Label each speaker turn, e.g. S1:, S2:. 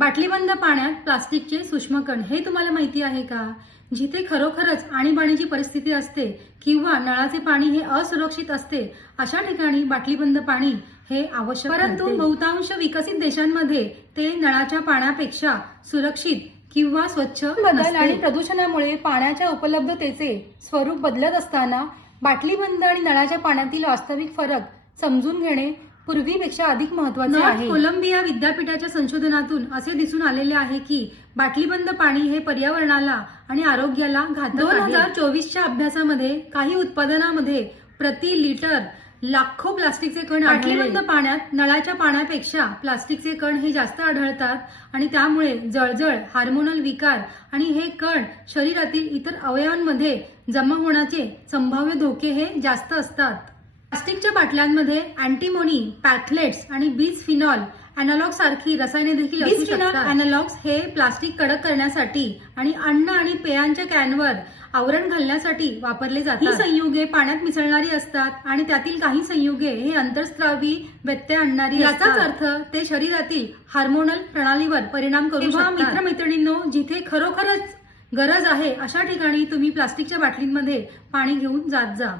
S1: बाटलीबंद पाण्यात प्लास्टिकचे सूक्ष्मकण हे तुम्हाला माहिती आहे का जिथे खरोखरच आणीबाणीची परिस्थिती असते किंवा नळाचे पाणी हे असुरक्षित असते अशा ठिकाणी बाटलीबंद पाणी हे आवश्यक परंतु. बहुतांश विकसित देशांमध्ये ते नळाच्या पाण्यापेक्षा सुरक्षित किंवा स्वच्छ
S2: बदल. आणि
S1: प्रदूषणामुळे पाण्याच्या उपलब्धतेचे स्वरूप बदलत असताना बाटलीबंद आणि नळाच्या पाण्यातील वास्तविक फरक समजून घेणे पूर्वीपेक्षा अधिक
S2: महत्त्वाचे
S1: आहे. कोलंबिया विद्यापीठाच्या संशोधनातून असे दिसून आलेले आहे की बाटलीबंद पाणी हे पर्यावरणाला आणि आरोग्याला घातक दोन हजार चोवीसच्या अभ्यासामध्ये काही उत्पादनामध्ये प्रति लिटर लाखो प्लास्टिकचे कण बाटलीबंद पाण्यात नळाच्या पाण्यापेक्षा प्लास्टिकचे कण हे जास्त आढळतात आणि त्यामुळे जळजळ हार्मोनल विकार आणि हे कण शरीरातील इतर अवयवांमध्ये जमा होण्याचे संभाव्य धोके हे जास्त असतात. प्लास्टिकच्या बाटल्यांमध्ये अँटीमोनी पॅथलेट्स आणि बीज फिनॉल अॅनालॉग सारखी रसायने देखील असू शकतात. अॅनालॉग्स हे प्लास्टिक कडक करण्यासाठी आणि अन्न आणि पेयांच्या कॅनवर आवरण घालण्यासाठी वापरले जातात. ही संयुगे पाण्यात मिसळणारी असतात आणि त्यातील काही संयुगे हे आंतरस्त्रावी व्यत्यय आणणारी याचाच अर्थ ते शरीरातील हार्मोनल प्रणालीवर परिणाम करू शकतात. मित्रमैत्रिणींनो जिथे खरोखरच गरज आहे अशा ठिकाणी तुम्ही प्लास्टिकच्या बाटलींमध्ये पाणी घेऊन जात जा.